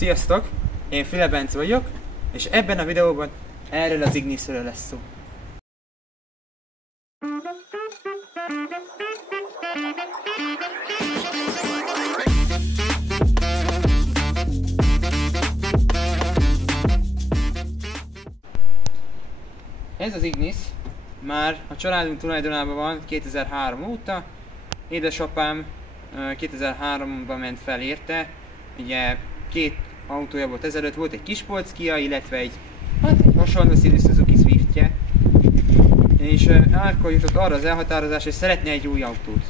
Sziasztok! Én File Bence vagyok, és ebben a videóban erről az Ignisről lesz szó. Ez az Ignis már a családunk tulajdonában van 2003 óta. Édesapám 2003-ban ment fel érte. Ugye két autója volt ezelőtt, volt egy kis Polckia, illetve egy hasonló színű Suzuki Swiftje. És akkor jutott arra az elhatározás, hogy szeretne egy új autót.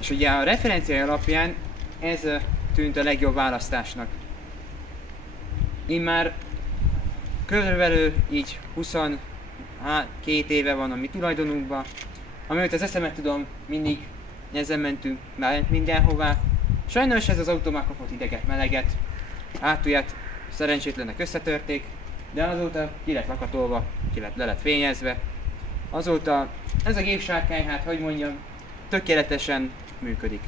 És ugye a referenciái alapján ez tűnt a legjobb választásnak. Én már körülbelül így 22 éve van a mi tulajdonunkban. Amióta az eszemet tudom, mindig ezen mentünk mindenhová. Sajnos ez az autó már kapott ideget, meleget, hátulját szerencsétlenek összetörték, de azóta ki lett lakatolva, le lett fényezve. Azóta ez a gépsárkány, hát hogy mondjam, tökéletesen működik.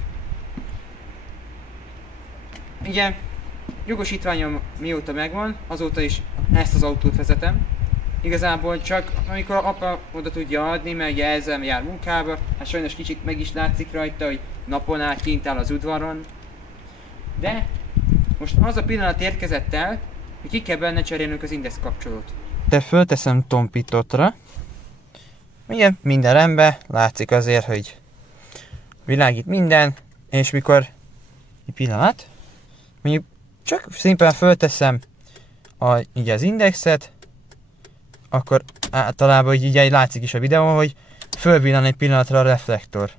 Ugye, jogosítványom mióta megvan, azóta is ezt az autót vezetem. Igazából csak amikor apa oda tudja adni, mert ugye ezzel jár munkába, hát sajnos kicsit meg is látszik rajta, hogy napon át kint áll az udvaron. De most az a pillanat érkezett el, hogy ki kell benne cserélnünk az index kapcsolót. De fölteszem tompítottra. Ugye minden rendben, látszik azért, hogy világít minden, és mikor egy pillanat, mondjuk csak szimplán fölteszem így az indexet, akkor általában így látszik is a videón, hogy fölvillan egy pillanatra a reflektor.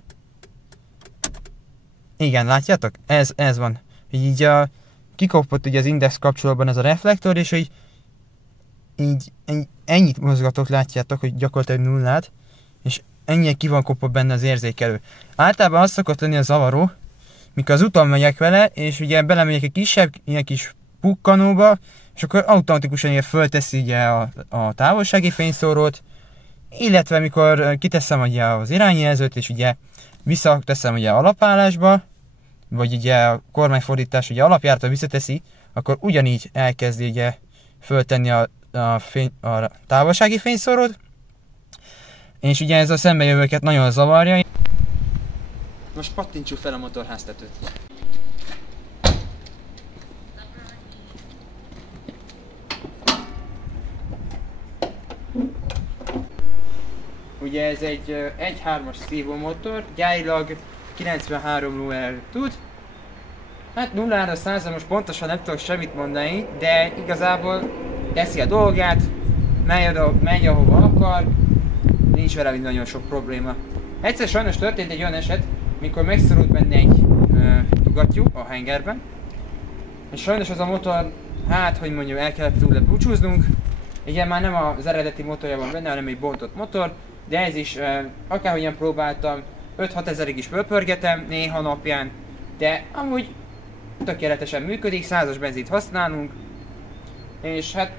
Igen, látjátok? Ez van. Így kikopott ugye az index kapcsolóban ez a reflektor, és így ennyit mozgatok, látjátok, hogy gyakorlatilag nullát, és ennyire ki van kopva benne az érzékelő. Általában az szokott lenni a zavaró, mikor az úton megyek vele, és ugye belemegyek egy kisebb, ilyen kis pukkanóba, és akkor automatikusan ugye fölteszi ugye a távolsági fényszórót, illetve mikor kiteszem ugye az irányjelzőt, és ugye visszateszem ugye alapállásba, vagy ugye a kormányfordítás ugye alapjártól visszateszi, akkor ugyanígy elkezdi ugye föltenni a távolsági fényszórót, és ugye ez a szembejövőket nagyon zavarja. Most pattintsuk fel a motorháztetőt. Ugye ez egy 1.3-as szívómotor, gyárilag 93 lóerőt tud. Hát 0-ra 100-ra most pontosan nem tudok semmit mondani, de igazából teszi a dolgát, megy ahova akar, nincs vele nagyon sok probléma. Egyszer sajnos történt egy olyan eset, mikor megszorult benne egy dugattyú a hengerben, és sajnos az a motor, hát hogy mondjam, el kellett tőle búcsúznunk. Igen, már nem az eredeti motorja van benne, hanem egy bontott motor, de ez is, akárhogyan próbáltam, 5-6 ezerig is fölpörgetem néha napján, de amúgy tökéletesen működik, 100-as benzint használunk, és hát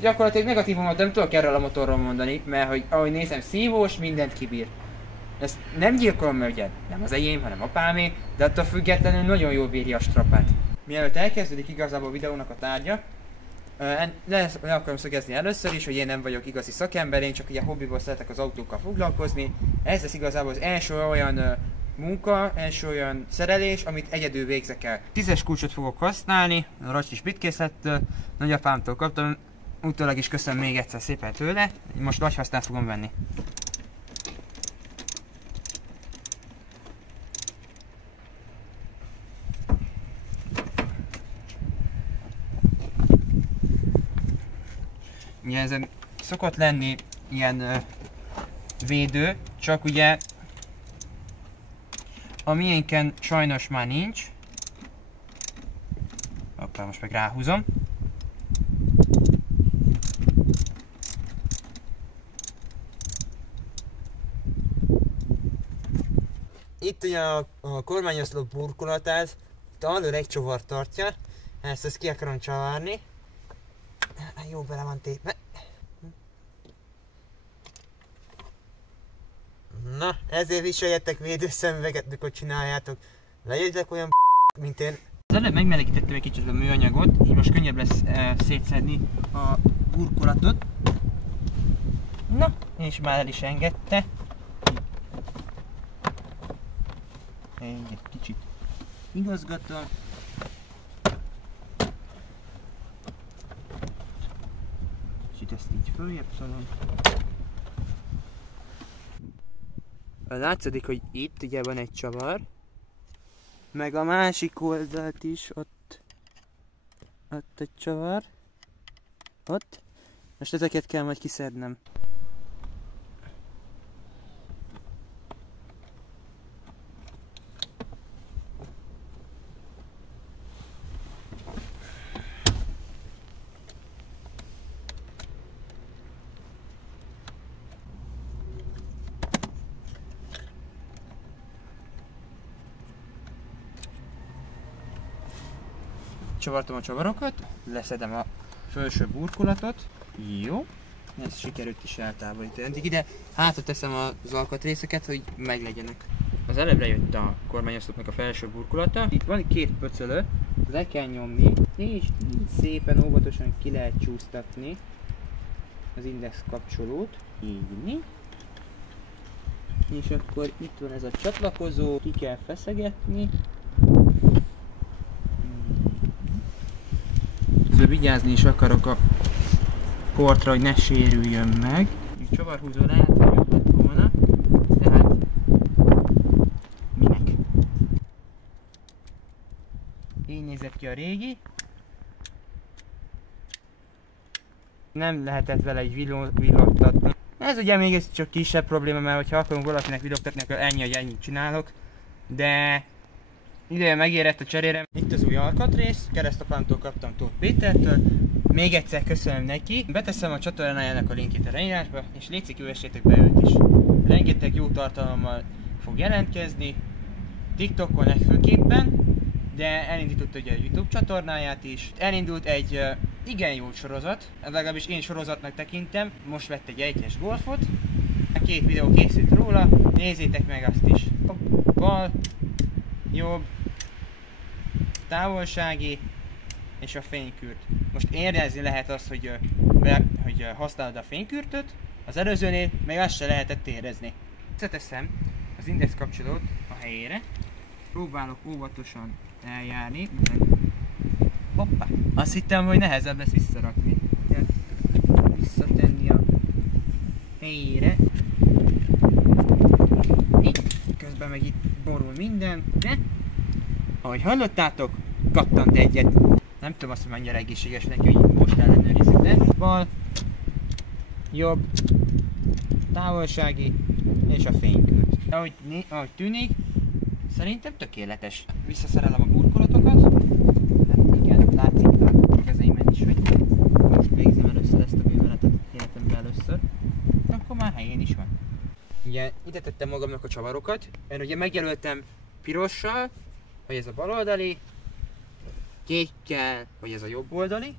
gyakorlatilag negatívumot nem tudok erről a motorról mondani, mert hogy ahogy nézem, szívós, mindent kibír. Ezt nem gyilkolom, mert ugye nem az enyém, hanem apámé, de attól függetlenül nagyon jól bírja a strapát. Mielőtt elkezdődik igazából a videónak a tárgya, le akarom szögezni először is, hogy én nem vagyok igazi szakember, én csak ugye hobbiból szeretek az autókkal foglalkozni. Ez lesz igazából az első olyan munka, első olyan szerelés, amit egyedül végzek el. 10-es kulcsot fogok használni, a racsis bitkészlettől, nagyapámtól kaptam, utólag is köszönöm még egyszer szépen tőle, most nagy hasznát fogom venni. Ugye ezen szokott lenni ilyen védő, csak ugye a miénken sajnos már nincs. Hoppá, most meg ráhúzom. Itt ugye a kormányoszlop burkolatát, itt alul egy csavar tartja, ezt ki akarom csavarni. Jó, bele van tépve. Na, ezért viseljetek védőszemüveget, mikor csináljátok. Legyetek olyan mint én. előbb megmelegítettem egy kicsit a műanyagot, így most könnyebb lesz szétszedni a burkolatot. Na, és már el is engedte. Egy kicsit igazgatom. Kicsit ezt így följebb szalom. Látszik, hogy itt ugye van egy csavar. Meg a másik oldalt is, ott egy csavar. Ott. Most ezeket kell majd kiszednem. Csavartam a csavarokat, leszedem a felső burkolatot. Jó, ezt sikerült is eltávolítani. Eddig ide hátra teszem az alkatrészeket, hogy meglegyenek. Az előbbre jött a kormányoszlopnak a felső burkolata. Itt van két pöcölő, le kell nyomni, és így szépen óvatosan ki lehet csúsztatni az index kapcsolót. Így. És akkor itt van ez a csatlakozó, ki kell feszegetni. Vigyázni is akarok a portra, hogy ne sérüljön meg. Még csavarhúzó lehet, hogy jobb lett volna, de hát minek? Így nézett ki a régi. Nem lehetett vele egy villogtatni. Ez ugye még egy csak kisebb probléma, mert ha akarunk valakinek villogtatni, akkor ennyi, hogy ennyit csinálok. De ideje megérett a cserére. Itt az új alkatrész, keresztapámtól kaptam Tóth Pétertől. Még egyszer köszönöm neki. Beteszem a csatornájának a linkjét a leírásba, és légy kövessétek be őt is. Rengeteg jó tartalommal fog jelentkezni, TikTokon legfőképpen, de elindított ugye a YouTube csatornáját is. Elindult egy igen jó sorozat, legalábbis én sorozatnak tekintem. Most vett egy egyes golfot, 2 videó készült róla, nézzétek meg azt is. Bal, jobb, távolsági és a fénykürt. Most érezni lehet azt, hogy használod a fénykürtöt, az előzőnél még azt se lehetett érezni. Visszateszem az index kapcsolót a helyére, próbálok óvatosan eljárni. Hoppá! Azt hittem, hogy nehezebb lesz visszarakni. Visszatenni a helyére. Így, közben meg itt borul minden, de ahogy hallottátok, kattant egyet. Nem tudom azt, hogy mennyire egészséges neki, hogy most ellenőrizzük, de bal, jobb, távolsági és a fénykürt. Ahogy tűnik, szerintem tökéletes. Visszaszerelem a burkolatokat. Hát igen, látszik a kezeimen is, hogy most végzem először ezt a műveletet életemben először. Akkor már helyén is van. Ugye ide tettem magamnak a csavarokat. Én ugye megjelöltem pirossal, hogy ez a bal oldali, kékkel, hogy ez a jobb oldali.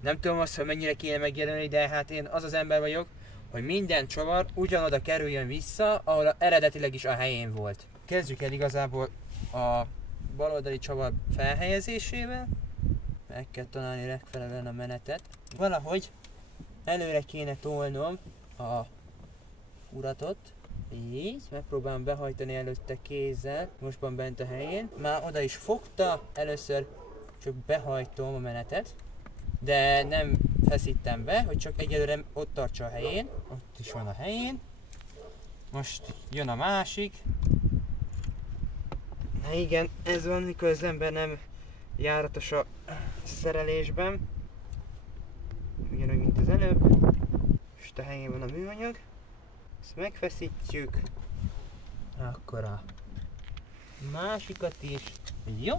Nem tudom azt, hogy mennyire kéne megjelölni, de hát én az az ember vagyok, hogy minden csavar ugyanoda kerüljön vissza, ahol eredetileg is a helyén volt. Kezdjük el igazából a baloldali csavar felhelyezésével. Meg kell találni megfelelően a menetet. Valahogy előre kéne tolnom a uratot. Így, megpróbálom behajtani előtte kézzel, most van bent a helyén. Már oda is fogta, először csak behajtom a menetet, de nem feszítem be, hogy csak egyelőre ott tartsa a helyén. Ott is van a helyén. Most jön a másik. Na igen, ez van, mikor az ember nem járatos a szerelésben. Ugyanúgy, mint az előbb. Most a helyén van a műanyag. Ezt megfeszítjük. Akkor a másikat is. Jó.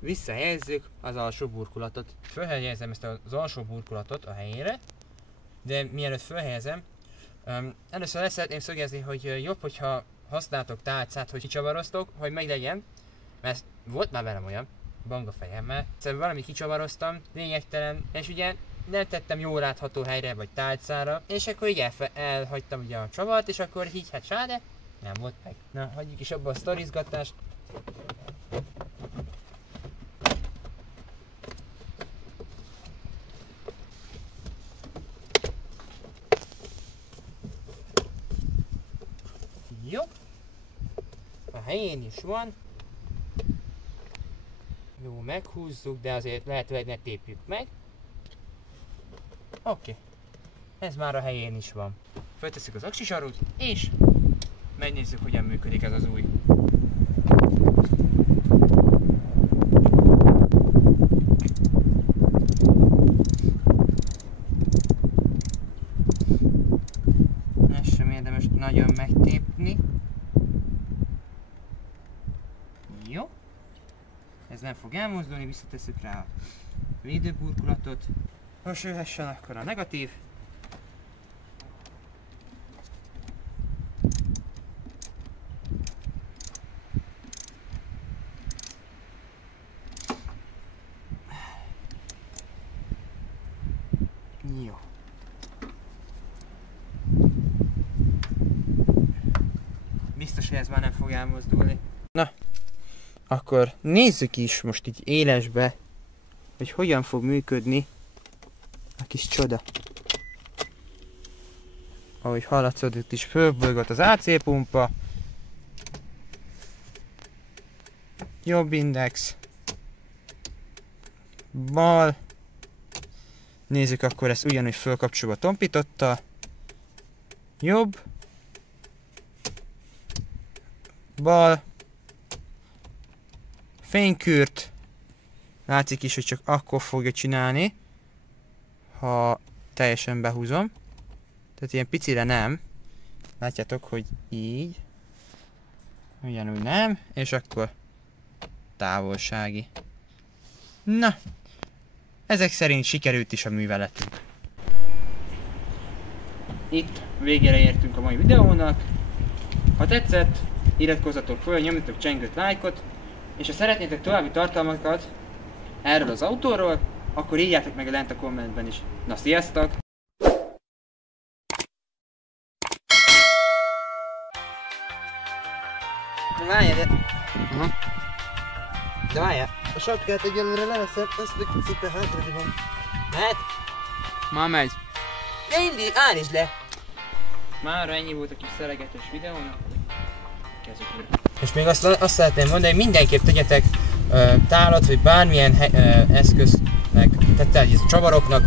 Visszahelyezzük az alsó burkolatot. Fölhelyezem ezt az alsó burkolatot a helyére. De mielőtt fölhelyezem, először le szeretném szögezni, hogy jobb, hogyha használtok tálcát, hogy kicsavaroztok, hogy meglegyen. Mert volt már velem olyan, bang a fejemmel. Szóval valamit kicsavaroztam, lényegtelen, és ugye nem tettem jól látható helyre vagy tálcára, és akkor így elhagytam ugye a csavart, és akkor így hát sáde, nem volt meg. Na, hagyjuk is abba a sztorizgatást. helyén is van. Jó, meghúzzuk, de azért lehetőleg ne tépjük meg. Oké. Ez már a helyén is van. Feltesszük az aksisarút, és megnézzük, hogyan működik ez az új. Ezt sem érdemes nagyon megtépni. Jó. Ez nem fog elmozdulni, visszatesszük rá a védőburkolatot. Most jöhessen akkor a negatív. Jó. Biztos, hogy ez már nem fog elmozdulni. Na, akkor nézzük is most így élesbe, hogy hogyan fog működni a kis csoda. Ahogy hallatszott, itt is fölbőgött az AC pumpa. Jobb index. Bal. Nézzük akkor ezt ugyanúgy fölkapcsolva tompította. Jobb. Bal. Fénykürt. Látszik is, hogy csak akkor fogja csinálni, ha teljesen behúzom. Tehát ilyen picire nem. Látjátok, hogy így. Ugyanúgy nem. És akkor távolsági. Na. Ezek szerint sikerült is a műveletünk. Itt végére értünk a mai videónak. Ha tetszett, iratkozzatok fel, nyomjatok csengőt, lájkot, és ha szeretnétek további tartalmakat erről az autóról, akkor írjátok meg lent a kommentben is. Na, sziasztok! Várjál, de... De várjál, a sapkát egyelőre leveszem, azt egy szépen hátra van. Mehet? Már megy. De indít, állítsd le! Mára ennyi volt a kis szeregetős videónak. Kezdjük újra. És még azt szeretném mondani, hogy mindenképp tegyetek tálat, vagy bármilyen eszközt meg tettel a csavaroknak.